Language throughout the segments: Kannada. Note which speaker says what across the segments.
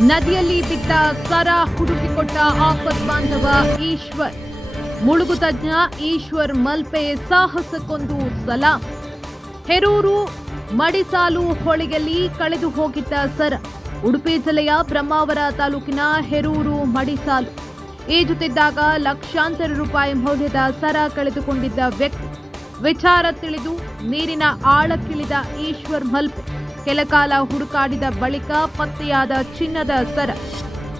Speaker 1: ನದಿಯಲ್ಲಿ ಬಿದ್ದ ಸರ ಹುಡುಕಿಕೊಟ್ಟ ಆಪತ್ ಬಾಂಧವ ಈಶ್ವರ್. ಮುಳುಗು ತಜ್ಞ ಈಶ್ವರ್ ಮಲ್ಪೆ ಸಾಹಸಕ್ಕೊಂದು ಸಲಾಂ. ಹೆರೂರು, ಮಡಿಸಾಲು ಹೊಳೆಯಲ್ಲಿ ಕಳೆದು ಹೋಗಿದ್ದ ಸರ. ಉಡುಪಿ ಜಿಲ್ಲೆಯ ಬ್ರಹ್ಮಾವರ ತಾಲೂಕಿನ ಹೆರೂರು, ಮಡಿಸಾಲು. ಈಜುತ್ತಿದ್ದಾಗ ಲಕ್ಷಾಂತರ ರೂಪಾಯಿ ಮೌಲ್ಯದ ಸರ ಕಳೆದುಕೊಂಡಿದ್ದ ವ್ಯಕ್ತಿ. ವಿಚಾರ ತಿಳಿದು ನೀರಿನ ಆಳಕ್ಕಿಳಿದ ಈಶ್ವರ್ ಮಲ್ಪೆ ಕೆಲಕಾಲ ಹುಡುಕಾಡಿದ ಬಳಿಕ ಪತ್ತೆಯಾದ ಚಿನ್ನದ ಸರ.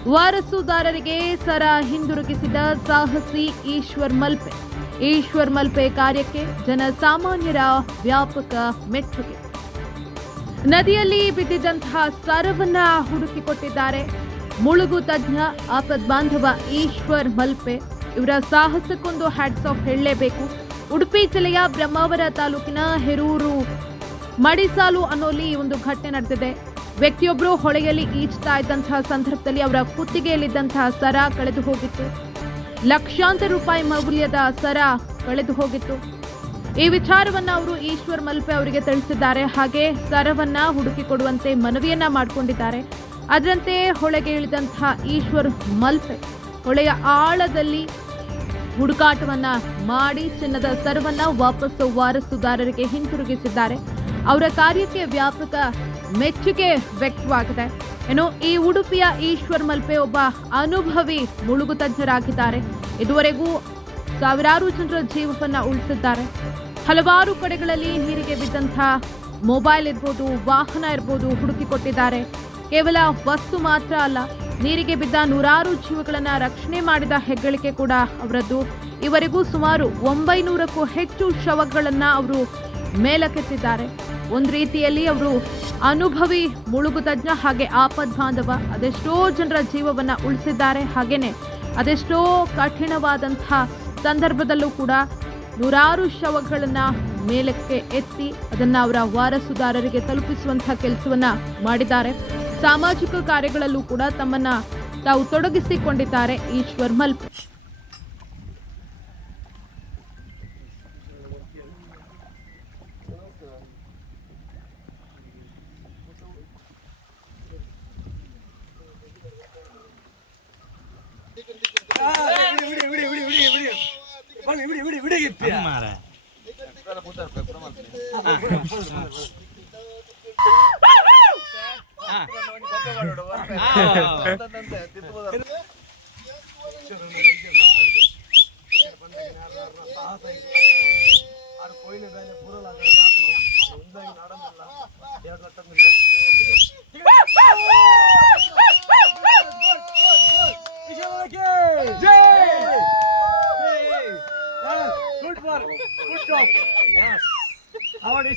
Speaker 1: ವಾರಸುದಾರರಿಗೆ ಸರ ಹಿಂದಿರುಗಿಸಿದ ಸಾಹಸಿ ಈಶ್ವರ್ ಮಲ್ಪೆ. ಈಶ್ವರ್ ಮಲ್ಪೆ ಕಾರ್ಯಕ್ಕೆ ಜನಸಾಮಾನ್ಯರ ವ್ಯಾಪಕ ಮೆಚ್ಚುಗೆ. ನದಿಯಲ್ಲಿ ಬಿದ್ದಿದ್ದಂತಹ ಸರವನ್ನ ಹುಡುಕಿಕೊಟ್ಟಿದ್ದಾರೆ ಮುಳುಗು ತಜ್ಞ ಆಪದ್ ಬಾಂಧವ ಈಶ್ವರ್ ಮಲ್ಪೆ. ಇವರ ಸಾಹಸಕ್ಕೊಂದು ಹ್ಯಾಟ್ಸ್ ಆಫ್ ಹೇಳಲೇಬೇಕು. ಉಡುಪಿ ಜಿಲ್ಲೆಯ ಬ್ರಹ್ಮಾವರ ತಾಲೂಕಿನ ಹೆರೂರು ಮಡಿಸಾಲು ಅನ್ನೋಲ್ಲಿ ಈ ಒಂದು ಘಟನೆ ನಡೆದಿದೆ. ವ್ಯಕ್ತಿಯೊಬ್ಬರು ಹೊಳೆಯಲ್ಲಿ ಈಜ್ತಾ ಇದ್ದಂತಹ ಸಂದರ್ಭದಲ್ಲಿ ಅವರ ಕುತ್ತಿಗೆಯಲ್ಲಿದ್ದಂತಹ ಸರ ಕಳೆದು ಹೋಗಿತ್ತು. ಲಕ್ಷಾಂತರ ರೂಪಾಯಿ ಮೌಲ್ಯದ ಸರ ಕಳೆದು ಹೋಗಿತ್ತು. ಈ ವಿಚಾರವನ್ನ ಅವರು ಈಶ್ವರ್ ಮಲ್ಪೆ ಅವರಿಗೆ ತಿಳಿಸಿದ್ದಾರೆ. ಹಾಗೆ ಸರವನ್ನ ಹುಡುಕಿ ಕೊಡುವಂತೆ ಮನವಿಯನ್ನ ಮಾಡಿಕೊಂಡಿದ್ದಾರೆ. ಅದರಂತೆ ಹೊಳೆಗೆ ಇಳಿದಂತಹ ಈಶ್ವರ್ ಮಲ್ಪೆ, ಹೊಳೆಯ ಆಳದಲ್ಲಿ ಹುಡುಕಾಟವನ್ನ ಮಾಡಿ ಚಿನ್ನದ ಸರವನ್ನ ವಾಪಸ್ಸು ವಾರಸುದಾರರಿಗೆ ಹಿಂತಿರುಗಿಸಿದ್ದಾರೆ. ಅವರ ಕಾರ್ಯಕ್ಕೆ ವ್ಯಾಪಕ ಮೆಚ್ಚುಗೆ ವ್ಯಕ್ತವಾಗಿದೆ. ಇನ್ನು ಈ ಉಡುಪಿಯ ಈಶ್ವರ್ ಮಲ್ಪೆ ಒಬ್ಬ ಅನುಭವಿ ಮುಳುಗು ತಜ್ಞರಾಗಿದ್ದಾರೆ. ಇದುವರೆಗೂ ಸಾವಿರಾರು ಜನರ ಜೀವವನ್ನ ಉಳಿಸಿದ್ದಾರೆ. ಹಲವಾರು ಕಡೆಗಳಲ್ಲಿ ನೀರಿಗೆ ಬಿದ್ದಂತಹ ಮೊಬೈಲ್ ಇರ್ಬೋದು, ವಾಹನ ಇರ್ಬೋದು ಹುಡುಕಿಕೊಟ್ಟಿದ್ದಾರೆ ಕೇವಲ ವಸ್ತು ಮಾತ್ರ ಅಲ್ಲ ನೀರಿಗೆ ಬಿದ್ದ ನೂರಾರು ಜೀವಗಳನ್ನು ರಕ್ಷಣೆ ಮಾಡಿದ ಹೆಗ್ಗಳಿಕೆ ಕೂಡ ಅವರದ್ದು. ಇವರೆಗೂ ಸುಮಾರು ಒಂಬೈನೂರಕ್ಕೂ ಹೆಚ್ಚು ಶವಗಳನ್ನು ಅವರು ಮೇಲಕ್ಕೆತ್ತಿದ್ದಾರೆ. ಒಂದು ರೀತಿಯಲ್ಲಿ ಅವರು ಅನುಭವಿ ಮುಳುಗು ತಜ್ಞ ಹಾಗೆ ಆಪದ್ ಬಾಂಧವ. ಅದೆಷ್ಟೋ ಜನರ ಜೀವವನ್ನು ಉಳಿಸಿದ್ದಾರೆ. ಹಾಗೇನೆ ಅದೆಷ್ಟೋ ಕಠಿಣವಾದಂಥ ಸಂದರ್ಭದಲ್ಲೂ ಕೂಡ ನೂರಾರು ಶವಗಳನ್ನು ಮೇಲಕ್ಕೆ ಎತ್ತಿ ಅದನ್ನು ಅವರ ವಾರಸುದಾರರಿಗೆ ತಲುಪಿಸುವಂಥ ಕೆಲಸವನ್ನು ಮಾಡಿದ್ದಾರೆ. ಸಾಮಾಜಿಕ ಕಾರ್ಯಗಳಲ್ಲೂ ಕೂಡ ತಮ್ಮನ್ನ ತಾವು ತೊಡಗಿಸಿಕೊಂಡಿದ್ದಾರೆ Eshwar Malpe
Speaker 2: Good work. Good job. Yes. ಅವಳು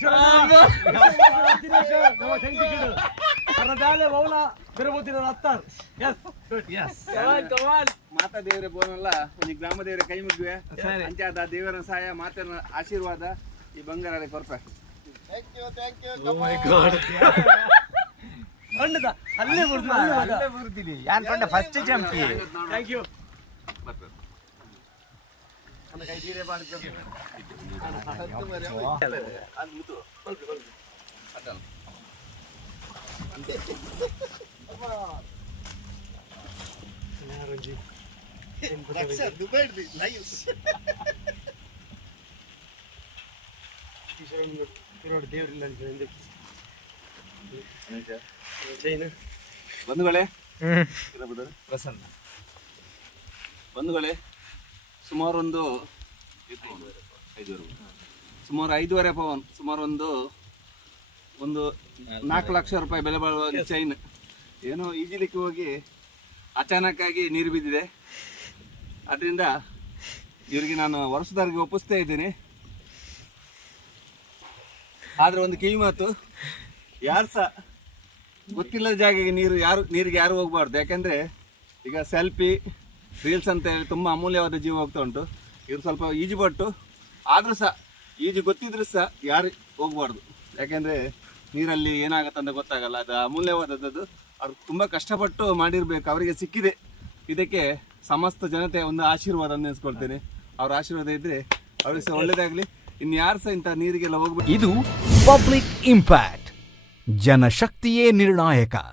Speaker 2: ಕನ್ನಡಾಲೆ ಮೌನ ತಿರುಗುತ್ತಿನ ಅತ್ತಾರ್ ಎಸ್ ಗುಡ್ ಎಸ್
Speaker 3: ಮಾತಾ ದೇವರೇ ಬೋನಲ್ಲ ಒಂದು ಗ್ರಾಮ ದೇವರ ಕೈ ಮುಗಿವೆ ಅಂತ ಆ ದೇವರ ಸಹಾಯ ಮಾತನ ಆಶೀರ್ವಾದ ಈ ಬಂಗಾರ ಕೊರ್ಪೆ
Speaker 2: ಖಂಡಿತ ಅಲ್ಲೇ ಬರ್ತೀನಿ
Speaker 4: ಬರ್ತೀನಿ ಯಾನ್ ಕಂಡ ಫಸ್ಟ್ ಜಂಪ್
Speaker 2: ಥ್ಯಾಂಕ್ ಯು ದೇವರಿಲ್ಲ
Speaker 3: ಬಂಧುಗಳೇ ಪ್ರಸನ್ನ. ಬಂಧುಗಳೇ ಸುಮಾರು ಒಂದು ಐದೂವರೆ. ಸುಮಾರು ಐದೂವರೆ ಪವನ್ ಸುಮಾರು ಒಂದು ನಾಲ್ಕು ಲಕ್ಷ. ರೂಪಾಯಿ ಬೆಲೆ ಬಾಳುವ ಒಂದು ಚೈನ್ ಏನೋ ಈಜಲಿಕ್ಕೆ ಹೋಗಿ ಅಚಾನಕ್ ಆಗಿ ನೀರು ಬಿದ್ದಿದೆ. ಅದರಿಂದ ಇವರಿಗೆ ನಾನು ವರ್ಷದವರೆಗೆ ಒಪ್ಪಿಸ್ತಾ ಇದ್ದೀನಿ. ಆದ್ರೆ ಒಂದು ಕಿವಿ ಮಾತು ಯಾರು ಸಹ ಗೊತ್ತಿಲ್ಲದ ಜಾಗಕ್ಕೆ ನೀರು ಯಾರು ನೀರಿಗೆ ಯಾರು ಹೋಗ್ಬಾರ್ದು. ಯಾಕೆಂದರೆ ಈಗ ಸೆಲ್ಫಿ ರೀಲ್ಸ್ ಅಂತ ಹೇಳಿ ತುಂಬ ಅಮೂಲ್ಯವಾದ ಜೀವ ಹೋಗ್ತಾ ಉಂಟು. ಇವ್ರು ಸ್ವಲ್ಪ ಈಜು ಬಟ್ಟು ಆದರೂ ಸಹ ಈಜು ಗೊತ್ತಿದ್ರು ಸಹ ಯಾರು ಹೋಗ್ಬಾರ್ದು. ಯಾಕೆಂದ್ರೆ ನೀರಲ್ಲಿ ಏನಾಗುತ್ತಂತ ಗೊತ್ತಾಗಲ್ಲ. ಅದು ಅಮೂಲ್ಯವಾದದ್ದು. ಅವ್ರು ತುಂಬ ಕಷ್ಟಪಟ್ಟು ಮಾಡಿರಬೇಕು. ಅವರಿಗೆ ಸಿಕ್ಕಿದೆ. ಇದಕ್ಕೆ ಸಮಸ್ತ ಜನತೆ ಒಂದು ಆಶೀರ್ವಾದ ಅನ್ನಿಸ್ಕೊಳ್ತೇನೆ ಅವ್ರ ಆಶೀರ್ವಾದ ಇದ್ರೆ ಅವ್ರಿಗೆ ಸಹ ಒಳ್ಳೇದಾಗ್ಲಿ. ಇನ್ನು ಯಾರು ಸಹ ಇಂಥ ನೀರಿಗೆಲ್ಲ ಹೋಗ್ಬೇಕು
Speaker 5: ಇದು ಪಬ್ಲಿಕ್ ಇಂಪ್ಯಾಕ್ಟ್. ಜನಶಕ್ತಿಯೇ ನಿರ್ಣಾಯಕ.